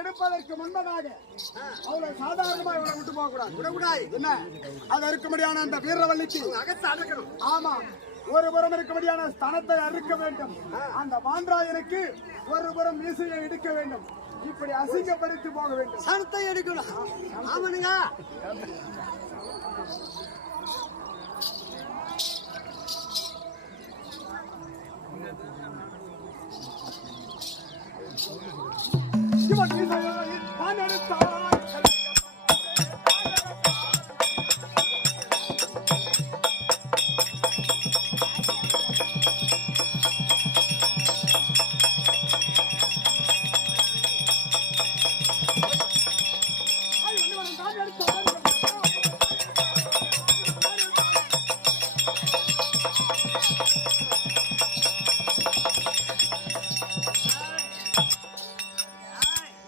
எடுப்பதற்கு முன்பதாக அவளை சாதாரணமா இவளை விட்டு போக கூடாது. என்ன அது இருக்கும்படியான அந்த வீரவல்லிக்கு ஆமா ஒரு புறம் இருக்கும்படியான ஸ்தனத்தை அறுக்க வேண்டும். அந்த பாண்டராயனுக்கு ஒரு புறம் மீசையை எடுக்க வேண்டும். இப்படி அசிங்கப்படுத்தி போக வேண்டும். ஸ்தனத்தை எடுக்கணும். ஆமானுங்க.